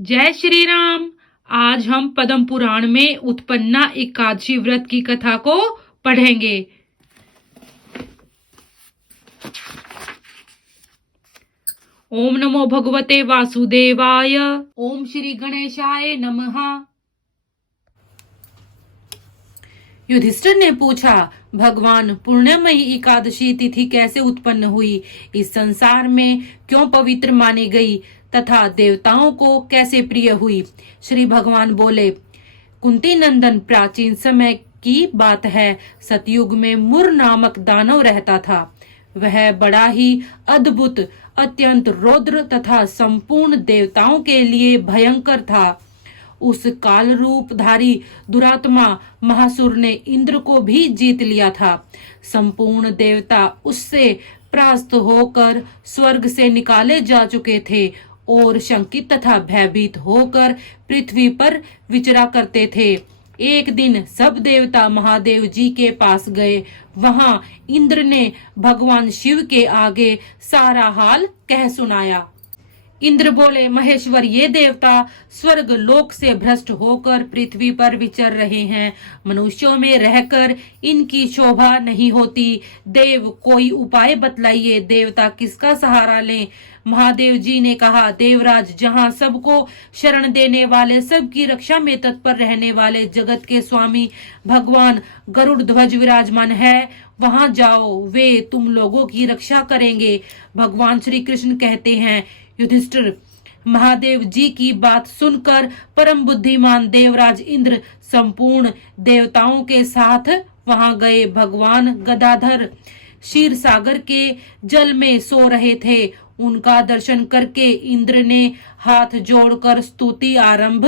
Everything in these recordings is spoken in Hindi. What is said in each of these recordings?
जय श्री राम। आज हम पद्म पुराण में उत्पन्ना एकादशी व्रत की कथा को पढ़ेंगे। ओम नमो भगवते वासुदेवाय। ओम श्री गणेशाय नमः। युधिष्ठिर ने पूछा, भगवान, पुण्यमयी एकादशी तिथि कैसे उत्पन्न हुई? इस संसार में क्यों पवित्र मानी गई तथा देवताओं को कैसे प्रिय हुई? श्री भगवान बोले, कुंती नंदन, प्राचीन समय की बात है। सतयुग में मुर नामक दानव रहता था। वह बड़ा ही अद्भुत, अत्यंत रौद्र तथा संपूर्ण देवताओं के लिए भयंकर था। उस काल रूपधारी दुरात्मा महासुर ने इंद्र को भी जीत लिया था। संपूर्ण देवता उससे परास्त होकर स्वर्ग से निकाले जा चुके थे और शंकित तथा भयभीत होकर पृथ्वी पर विचरा करते थे। एक दिन सब देवता महादेव जी के पास गए। वहां इंद्र ने भगवान शिव के आगे सारा हाल कह सुनाया। इंद्र बोले, महेश्वर, ये देवता स्वर्ग लोक से भ्रष्ट होकर पृथ्वी पर विचर रहे हैं। मनुष्यों में रहकर इनकी शोभा नहीं होती। देव, कोई उपाय बतलाइए। देवता किसका सहारा लें? महादेव जी ने कहा, देवराज, जहाँ सबको शरण देने वाले, सबकी रक्षा में तत्पर रहने वाले जगत के स्वामी भगवान गरुड़ ध्वज विराजमान है, वहां जाओ। वे तुम लोगों की रक्षा करेंगे। भगवान श्री कृष्ण कहते हैं, युधिष्ठिर, महादेव जी की बात सुनकर परम बुद्धिमान देवराज इंद्र संपूर्ण देवताओं के साथ वहां गए। भगवान गदाधर क्षीर सागर के जल में सो रहे थे। उनका दर्शन करके इंद्र ने हाथ जोड़कर स्तुति आरंभ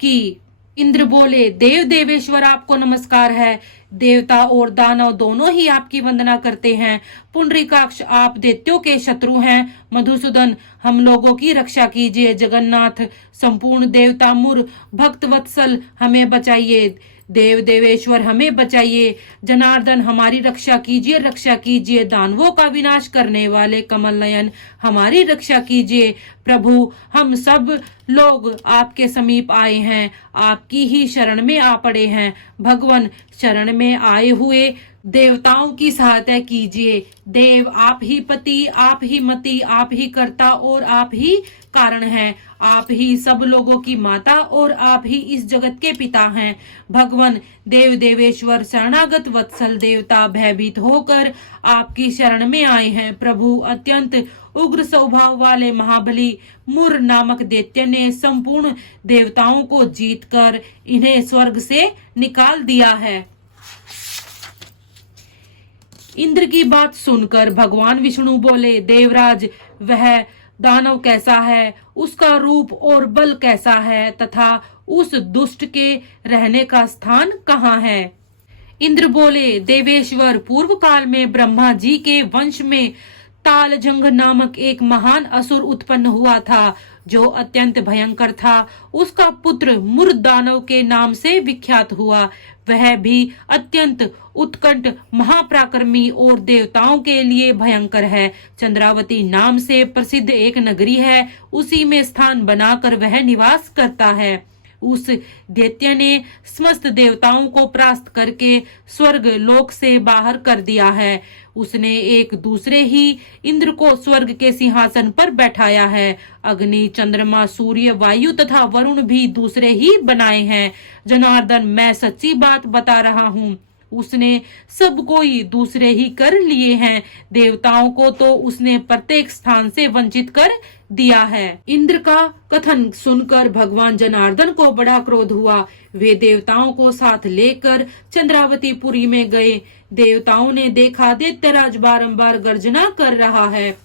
की। इंद्र बोले, देव देवेश्वर, आपको नमस्कार है। देवता और दानव दोनों ही आपकी वंदना करते हैं। पुंडरीकाक्ष, आप दैत्यों के शत्रु हैं। मधुसूदन, हम लोगों की रक्षा कीजिए। जगन्नाथ, संपूर्ण देवता मुर भक्त वत्सल, हमें बचाइए। देव देवेश्वर, हमें बचाइए। जनार्दन, हमारी रक्षा कीजिए, रक्षा कीजिए। दानवों का विनाश करने वाले कमल नयन, हमारी रक्षा कीजिए। प्रभु, हम सब लोग आपके समीप आए हैं, आपकी ही शरण में आ पड़े हैं। भगवान, शरण में आए हुए देवताओं की सहायता कीजिए। देव, आप ही पति, आप ही मति, आप ही कर्ता और आप ही कारण हैं। आप ही सब लोगों की माता और आप ही इस जगत के पिता हैं। भगवान, देव देवेश्वर, शरणागत वत्सल देवता भयभीत होकर आपकी शरण में आए हैं। प्रभु, अत्यंत उग्र स्वभाव वाले महाबली मुर नामक दैत्य ने संपूर्ण देवताओं को जीतकर इन्हें स्वर्ग से निकाल दिया है। इंद्र की बात सुनकर भगवान विष्णु बोले, देवराज, वह दानव कैसा है? उसका रूप और बल कैसा है तथा उस दुष्ट के रहने का स्थान कहाँ है? इंद्र बोले, देवेश्वर, पूर्व काल में ब्रह्मा जी के वंश में तालजंग नामक एक महान असुर उत्पन्न हुआ था, जो अत्यंत भयंकर था। उसका पुत्र मुर दानव के नाम से विख्यात हुआ। वह भी अत्यंत उत्कट, महापराक्रमी और देवताओं के लिए भयंकर है। चंद्रावती नाम से प्रसिद्ध एक नगरी है, उसी में स्थान बनाकर वह निवास करता है। उस दैत्य ने समस्त देवताओं को परास्त करके स्वर्ग लोक से बाहर कर दिया है। उसने एक दूसरे ही इंद्र को स्वर्ग के सिंहासन पर बैठाया है। अग्नि, चंद्रमा, सूर्य, वायु तथा वरुण भी दूसरे ही बनाए हैं। जनार्दन, मैं सच्ची बात बता रहा हूँ। उसने सब कोई दूसरे ही कर लिए हैं। देवताओं को तो उसने प्रत्येक स्थान से वंचित कर दिया है। इंद्र का कथन सुनकर भगवान जनार्दन को बड़ा क्रोध हुआ। वे देवताओं को साथ लेकर चंद्रावती पुरी में गए। देवताओं ने देखा दैत्यराज बारंबार गर्जना कर रहा है।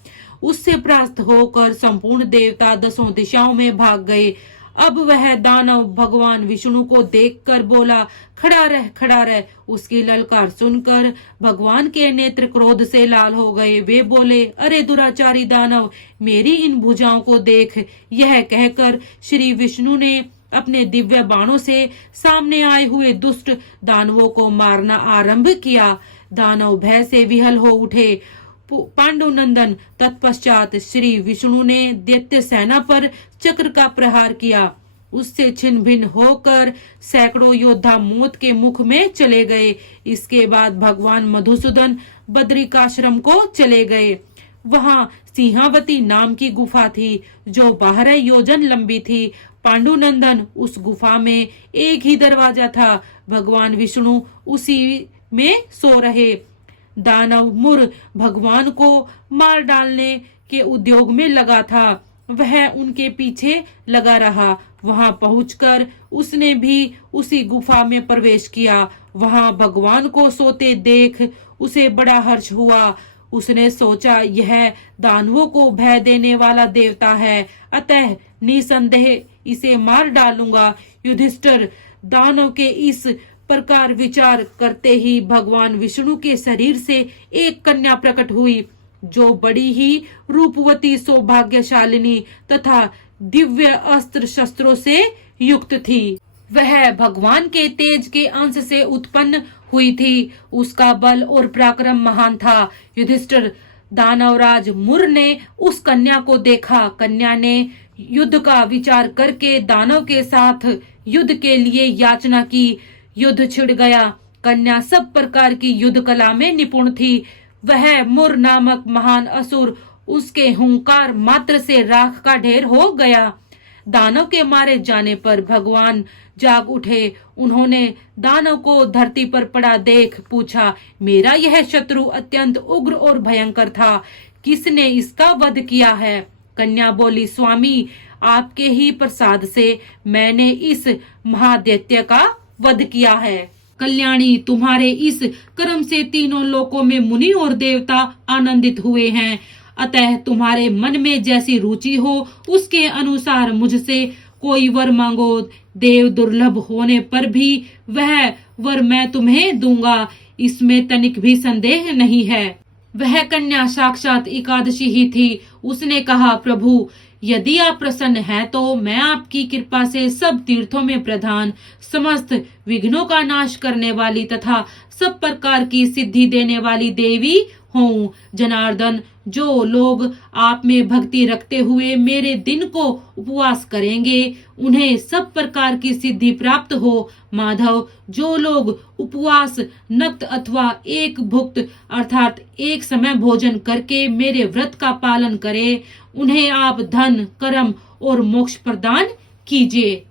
उससे परास्त होकर संपूर्ण देवता दसों दिशाओं में भाग गए। अब वह दानव भगवान विष्णु को देखकर बोला, खड़ा रह, खड़ा रह। उसकी ललकार सुनकर भगवान के नेत्र क्रोध से लाल हो गए। वे बोले, अरे दुराचारी दानव, मेरी इन भुजाओं को देख। यह कहकर श्री विष्णु ने अपने दिव्य बाणों से सामने आए हुए दुष्ट दानवों को मारना आरंभ किया। दानव भय से विहल हो उठे। पांडुनंदन। तत्पश्चात श्री विष्णु ने दैत्य सेना पर चक्र का प्रहार किया। उससे छिन्न भिन्न होकर सैकड़ों योद्धा मौत के मुख में चले गए। इसके बाद भगवान मधुसूदन बद्रिकाश्रम को चले गए। वहां सिंहावती नाम की गुफा थी जो 12 योजन लंबी थी। पांडुनंदन उस गुफा में एक ही दरवाजा था। भगवान विष्णु उसी में सो रहे। दानव मुर भगवान को मार डालने के उद्योग में लगा था। वह उनके पीछे लगा रहा। वहां पहुंचकर उसने भी उसी गुफा में प्रवेश किया। वहां भगवान को सोते देख उसे बड़ा हर्ष हुआ। उसने सोचा यह दानवों को भय देने वाला देवता है, अतः निसंदेह इसे मार डालूंगा। युधिष्ठिर दानव के इस प्रकार विचार करते ही भगवान विष्णु के शरीर से एक कन्या प्रकट हुई जो बड़ी ही रूपवती, सौभाग्यशालिनी तथा दिव्य अस्त्र शस्त्रों से युक्त थी। वह भगवान के तेज के अंश से उत्पन्न हुई थी। उसका बल और पराक्रम महान था। युधिष्ठिर दानवराज मुर ने उस कन्या को देखा। कन्या ने युद्ध का विचार करके दानव के साथ युद्ध के लिए याचना की। युद्ध छिड़ गया। कन्या सब प्रकार की युद्ध कला में निपुण थी। वह मुर नामक महान असुर उसके हुंकार मात्र से राख का ढेर हो गया। दानव के मारे जाने पर भगवान जाग उठे। उन्होंने दानव को धरती पर पड़ा देख पूछा, मेरा यह शत्रु अत्यंत उग्र और भयंकर था, किसने इसका वध किया है? कन्या बोली, स्वामी, आपके ही प्रसाद से मैंने इस महादैत्य का वध किया है। कल्याणी, तुम्हारे इस कर्म से तीनों लोकों में मुनि और देवता आनंदित हुए हैं। अतः तुम्हारे मन में जैसी रुचि हो उसके अनुसार मुझसे कोई वर मांगो। देव दुर्लभ होने पर भी वह वर मैं तुम्हें दूंगा, इसमें तनिक भी संदेह नहीं है। वह कन्या साक्षात एकादशी ही थी। उसने कहा, प्रभु, यदि आप प्रसन्न हैं तो मैं आपकी कृपा से सब तीर्थों में प्रधान, समस्त विघ्नों का नाश करने वाली तथा सब प्रकार की सिद्धि देने वाली देवी हूँ। जनार्दन, जो लोग आप में भक्ति रखते हुए मेरे दिन को उपवास करेंगे उन्हें सब प्रकार की सिद्धि प्राप्त हो। माधव, जो लोग उपवास, नक्त अथवा एक भुक्त अर्थात एक समय भोजन करके मेरे व्रत का पालन करें उन्हें आप धन, कर्म और मोक्ष प्रदान कीजिए।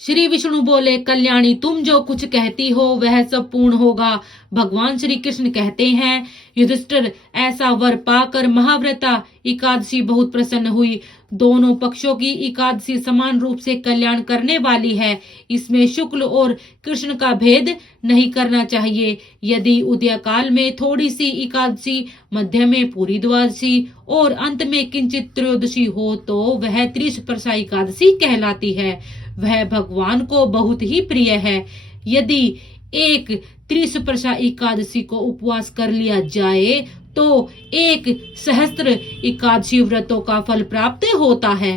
श्री विष्णु बोले, कल्याणी, तुम जो कुछ कहती हो वह सब पूर्ण होगा। भगवान श्री कृष्ण कहते हैं, युधिष्ठिर, ऐसा वर पाकर महाव्रता एकादशी बहुत प्रसन्न हुई। दोनों पक्षों की एकादशी समान रूप से कल्याण करने वाली है। इसमें शुक्ल और कृष्ण का भेद नहीं करना चाहिए। यदि उदय काल में थोड़ी सी एकादशी, मध्य में पूरी द्वादशी और अंत में किंचित त्रयोदशी हो तो वह त्रिस्पर्शा एकादशी कहलाती है। वह भगवान को बहुत ही प्रिय है। यदि एक त्रिस्पर्शा एकादशी को उपवास कर लिया जाए तो 1 सहस्त्र एकादशी व्रतों का फल प्राप्त होता है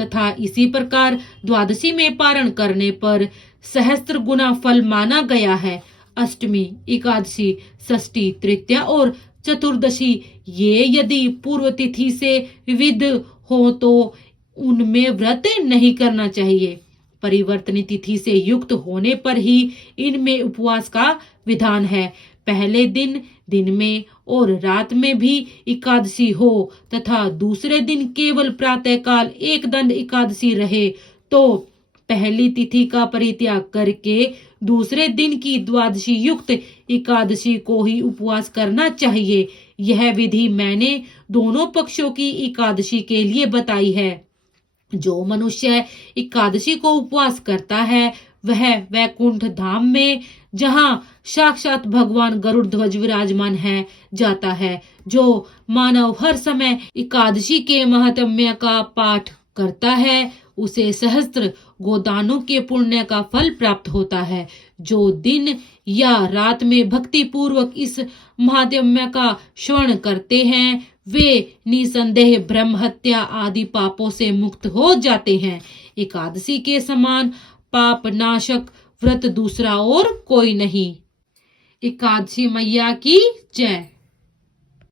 तथा इसी प्रकार द्वादशी में पारण करने पर सहस्त्र गुना फल माना गया है। अष्टमी, एकादशी, षष्ठी, तृतीया और चतुर्दशी ये यदि पूर्व तिथि से विविध हो तो उनमें व्रत नहीं करना चाहिए। परिवर्तनी तिथि से युक्त होने पर ही इनमें उपवास का विधान है। पहले दिन में और रात में भी एकादशी हो तथा दूसरे दिन केवल प्रातः काल एक दंड एकादशी रहे तो पहली तिथि का परित्याग करके दूसरे दिन की द्वादशी युक्त एकादशी को ही उपवास करना चाहिए। यह विधि मैंने दोनों पक्षों की एकादशी के लिए बताई है। जो मनुष्य एकादशी को उपवास करता है वह वैकुंठ धाम में, जहाँ साक्षात भगवान गरुड़ ध्वज विराजमान है, जाता है। जो मानव हर समय एकादशी के महात्म्य का पाठ करता है उसे सहस्त्र गोदानों के पुण्य का फल प्राप्त होता है। जो दिन या रात में भक्ति पूर्वक इस महात्म्य का श्रवण करते हैं वे निसंदेह ब्रह्म हत्या आदि पापों से मुक्त हो जाते हैं। एकादशी के समान पाप नाशक व्रत दूसरा और कोई नहीं। एकादशी मैया की जय।